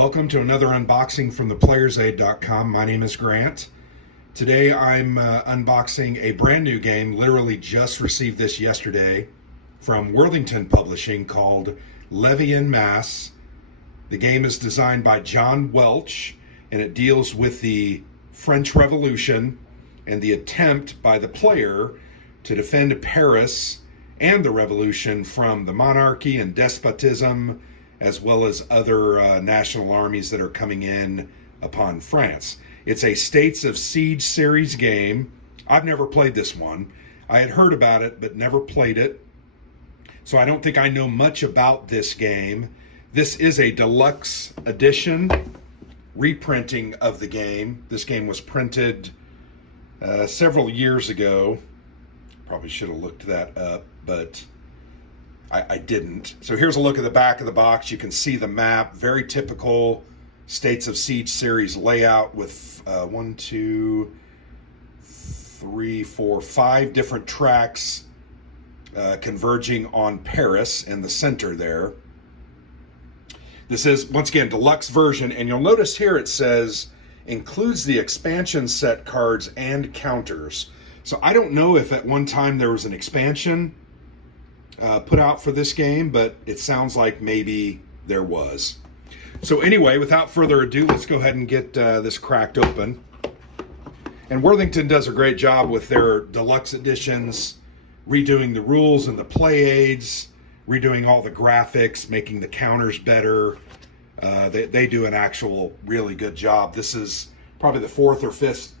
Welcome to another unboxing from theplayersaid.com. My name is Grant. Today I'm unboxing a brand new game, literally just received this yesterday, from Worthington Publishing called Levee and Masse. The game is designed by John Welch, and it deals with the French Revolution and the attempt by the player to defend Paris and the revolution from the monarchy and despotism, as well as other national armies that are coming in upon France. It's a States of Siege series game. I've never played this one. I had heard about it, but never played it. So I don't think I know much about this game. This is a deluxe edition reprinting of the game. This game was printed several years ago. Probably should have looked that up, but I didn't. So here's a look at the back of the box. You can see the map, very typical States of Siege series layout with 5 different tracks converging on Paris in the center there. This is, once again, deluxe version, and you'll notice here it says includes the expansion set cards and counters. So I don't know if at one time there was an expansion put out for this game, but it sounds like maybe there was. So anyway, without further ado, let's go ahead and get this cracked open. And Worthington does a great job with their deluxe editions, redoing the rules and the play aids, redoing all the graphics, making the counters better. They do an actual really good job. This is probably the fourth or fifth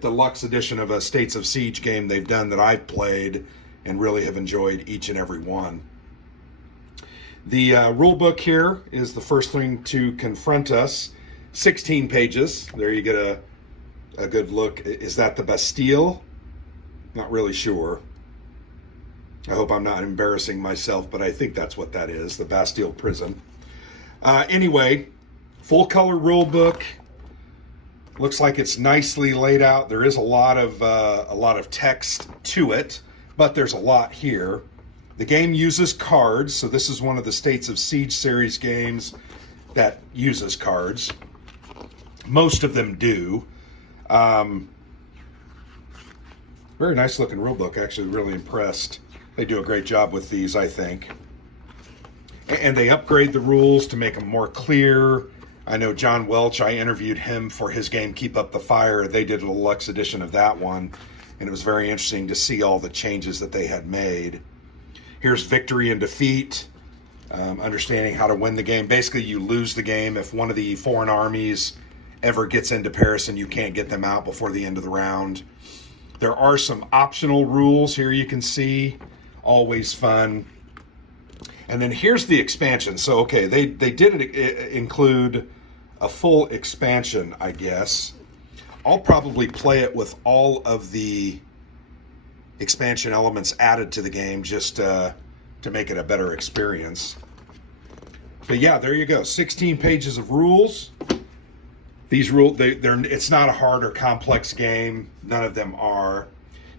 deluxe edition of a States of Siege game they've done that I've played and really have enjoyed each and every one. The rule book here is the first thing to confront us. 16 pages. There you get a good look. Is that the Bastille? Not really sure. I hope I'm not embarrassing myself, but I think that's what that is, the Bastille prison. Anyway, full color rule book. Looks like it's nicely laid out. There is a lot of text to it, but there's a lot here. The game uses cards, so this is one of the States of Siege series games that uses cards. Most of them do. Very nice looking rulebook, actually really impressed. They do a great job with these, I think. And they upgrade the rules to make them more clear. I know John Welch, I interviewed him for his game Keep Up the Fire. They did a deluxe edition of that one, and it was very interesting to see all the changes that they had made. Here's victory and defeat, understanding how to win the game. Basically, you lose the game if one of the foreign armies ever gets into Paris and you can't get them out before the end of the round. There are some optional rules here you can see, always fun. And then here's the expansion. So, okay, they did include a full expansion, I guess. I'll probably play it with all of the expansion elements added to the game just to make it a better experience. But yeah, there you go. 16 pages of rules. These rules, it's not a hard or complex game. None of them are.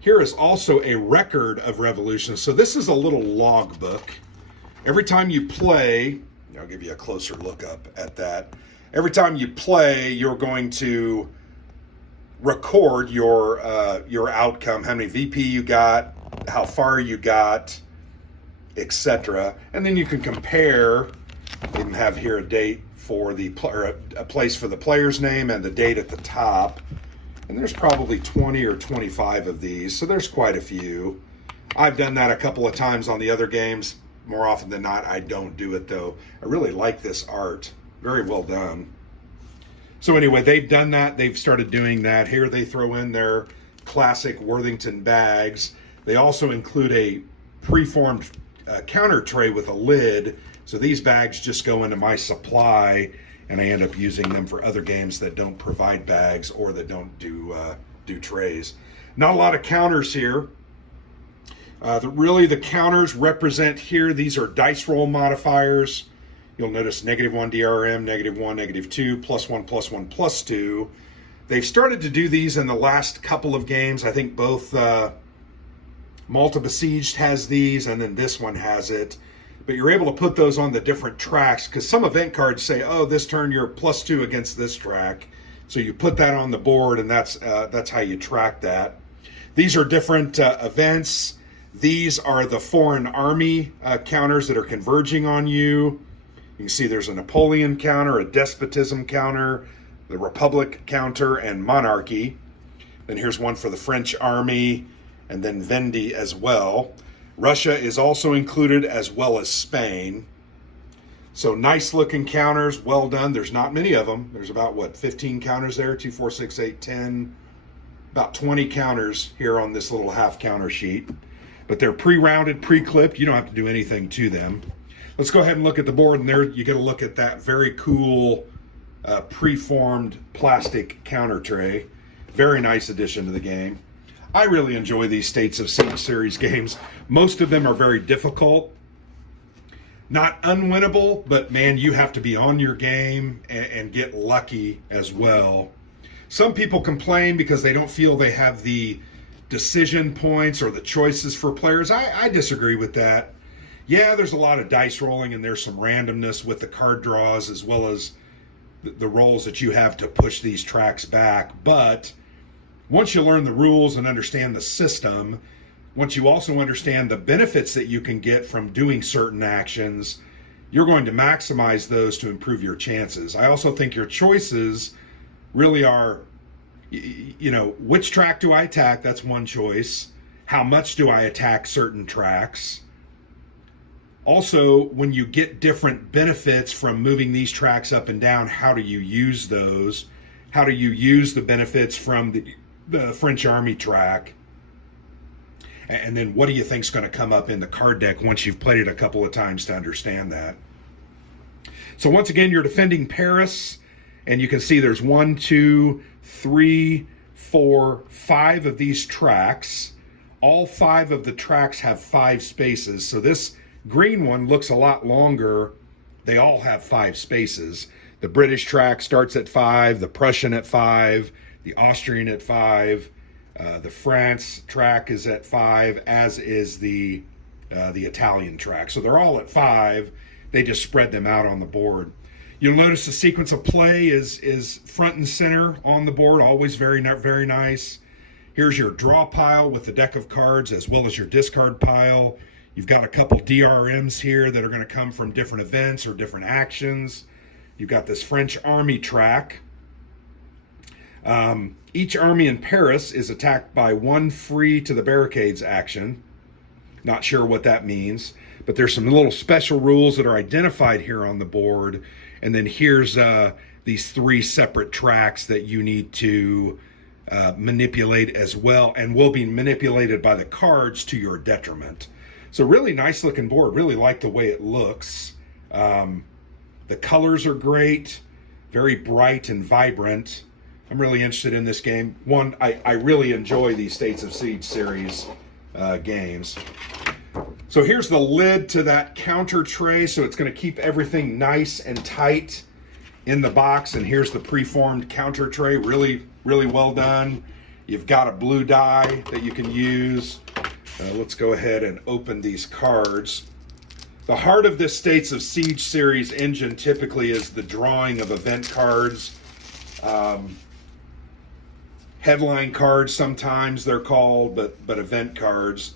Here is also a record of revolutions. So this is a little log book. Every time you play, I'll give you a closer look up at that. Every time you play, you're going to record your outcome, how many VP you got, how far you got, etc. And then you can compare. Even have here a date for a place for the player's name and the date at the top. And there's probably 20 or 25 of these, so there's quite a few. I've done that a couple of times on the other games. More often than not, I don't do it though. I really like this art. Very well done. So anyway, they've done that. They've started doing that. Here they throw in their classic Worthington bags. They also include a preformed counter tray with a lid. So these bags just go into my supply, and I end up using them for other games that don't provide bags or that don't do trays. Not a lot of counters here. Really, the counters represent here, these are dice roll modifiers. You'll notice -1 DRM, -1, -2, +1, +1, +2. They've started to do these in the last couple of games. I think both Malta Besieged has these, and then this one has it. but you're able to put those on the different tracks because some event cards say, oh, this turn you're +2 against this track. So you put that on the board, and that's how you track that. These are different events. These are the foreign army counters that are converging on you. You can see there's a Napoleon counter, a despotism counter, the Republic counter, and monarchy. Then here's one for the French army, and then Vendée as well. Russia is also included, as well as Spain. So nice looking counters, well done. There's not many of them. There's about, 15 counters there? 2, 4, 6, 8, 10. About 20 counters here on this little half counter sheet. But they're pre-rounded, pre-clipped. You don't have to do anything to them. Let's go ahead and look at the board, and there you get a look at that very cool pre-formed plastic counter tray. Very nice addition to the game. I really enjoy these States of Siege series games. Most of them are very difficult. Not unwinnable, but man, you have to be on your game and get lucky as well. Some people complain because they don't feel they have the decision points or the choices for players. I disagree with that. Yeah, there's a lot of dice rolling and there's some randomness with the card draws as well as the rolls that you have to push these tracks back. But once you learn the rules and understand the system, once you also understand the benefits that you can get from doing certain actions, you're going to maximize those to improve your chances. I also think your choices really are, which track do I attack? That's one choice. How much do I attack certain tracks? Also, when you get different benefits from moving these tracks up and down, how do you use those? How do you use the benefits from the French Army track? And then what do you think is going to come up in the card deck once you've played it a couple of times to understand that? So once again, you're defending Paris, and you can see there's 1, 2, 3, 4, 5 of these tracks. All 5 of the tracks have 5 spaces. So this green one looks a lot longer. They all have 5 spaces. The British track starts at 5, the Prussian at 5, the Austrian at 5. The France track is at 5, as is the Italian track. So they're all at 5. They just spread them out on the board. You'll notice the sequence of play is front and center on the board, always very nice. Here's your draw pile with the deck of cards as well as your discard pile. You've got a couple DRMs here that are going to come from different events or different actions. You've got this French Army track. Each army in Paris is attacked by 1 free to the barricades action. Not sure what that means, but there's some little special rules that are identified here on the board. And then here's these 3 separate tracks that you need to manipulate as well, and will be manipulated by the cards to your detriment. So really nice looking board. Really like the way it looks. The colors are great, very bright and vibrant. I'm really interested in this game. One, I really enjoy these States of Siege series games. So here's the lid to that counter tray. So it's going to keep everything nice and tight in the box. And here's the preformed counter tray. Really, really well done. You've got a blue die that you can use. Let's go ahead and open these cards. The heart of this States of Siege series engine typically is the drawing of event cards. Headline cards, sometimes they're called, but event cards.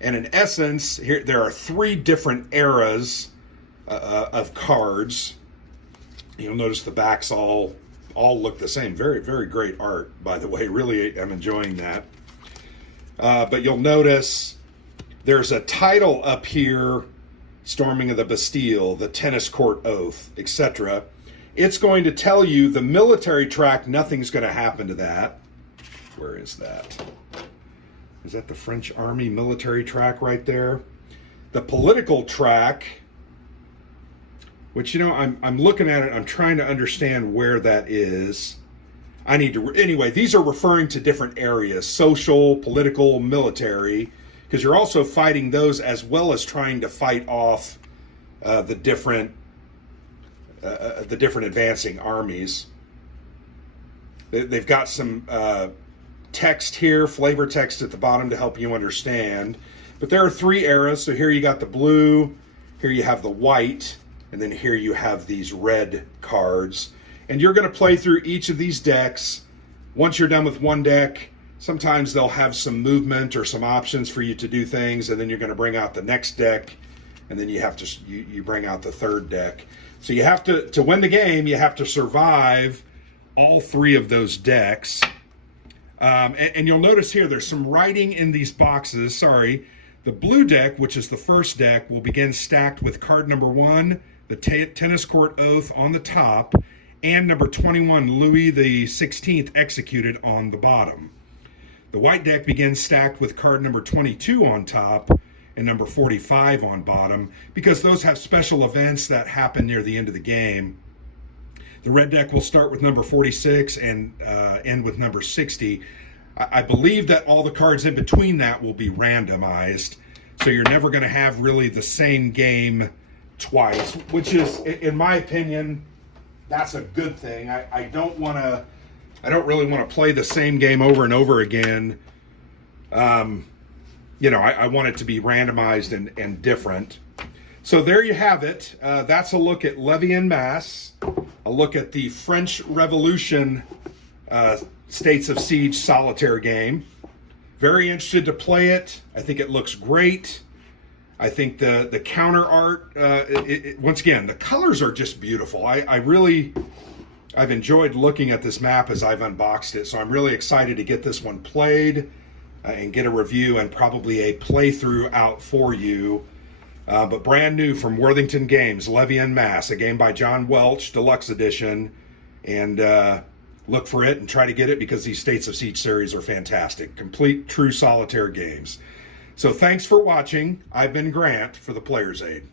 And in essence, here there are 3 different eras of cards. You'll notice the backs all look the same. Very, very great art, by the way. Really, I'm enjoying that. But you'll notice there's a title up here: Storming of the Bastille, the Tennis Court Oath, etc. It's going to tell you the military track, nothing's going to happen to that. Where is that? Is that the French Army military track right there? The political track, which, I'm looking at it, I'm trying to understand where that is. Anyway, these are referring to different areas: social, political, military, because you're also fighting those as well as trying to fight off the different advancing armies. They've got some text here, flavor text at the bottom to help you understand. But there are 3 eras. So here you got the blue, Here you have the white, and then here you have these red cards. And you're going to play through each of these decks. Once you're done with one deck, sometimes they'll have some movement or some options for you to do things, and then you're going to bring out the next deck, and then you have to you bring out the third deck. So you have to win the game, you have to survive all three of those decks. And you'll notice here there's some writing in these boxes. Sorry. The blue deck, which is the first deck, will begin stacked with card number 1, the tennis court oath on the top, and number 21, Louis the 16th, executed on the bottom. The white deck begins stacked with card number 22 on top and number 45 on bottom, because those have special events that happen near the end of the game. The red deck will start with number 46 and end with number 60. I believe that all the cards in between that will be randomized, so you're never going to have really the same game twice, which is, in my opinion, that's a good thing. I don't really want to play the same game over and over again. I want it to be randomized and different. So there you have it. That's a look at Levee and Masse, a look at the French Revolution States of Siege solitaire game. Very interested to play it. I think it looks great. I think the counter art, once again, the colors are just beautiful. I've enjoyed looking at this map as I've unboxed it, so I'm really excited to get this one played and get a review and probably a playthrough out for you. But brand new from Worthington Games, Levee and Masse, a game by John Welch, Deluxe Edition. And look for it and try to get it, because these States of Siege series are fantastic. Complete, true solitaire games. So thanks for watching. I've been Grant for the Player's Aid.